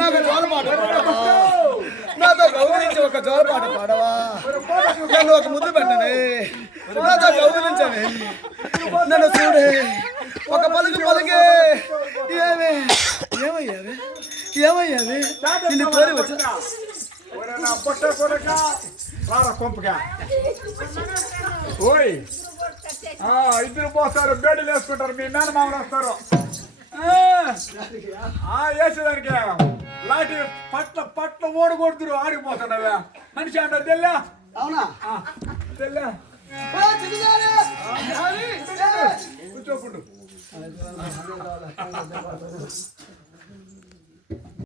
నాకు జోలపాట పాడవా? నాతో గౌరవించి ఒక జోలపాట పాడవా? నన్ను ఒక ముద్దు పెట్టనే, నాతో గౌరవించవే, నన్ను చూడే, ఒక పలుకు పలికే. ఏమయ్యావే ఏమయ్యావే నిన్ను కోరి వచ్చా ఓయ్ ఇద్దరు పోస్తారు, బేడీలు వేసుకుంటారు, మీ మేనమామలు వస్తారు వేసేదానికి లాంటి పట్ల ఓడగొడుతురు ఆడిపోతున్నావా మనిషి అంటారు తెల్లా? అవునా? తెల్లా కూర్చోకుండా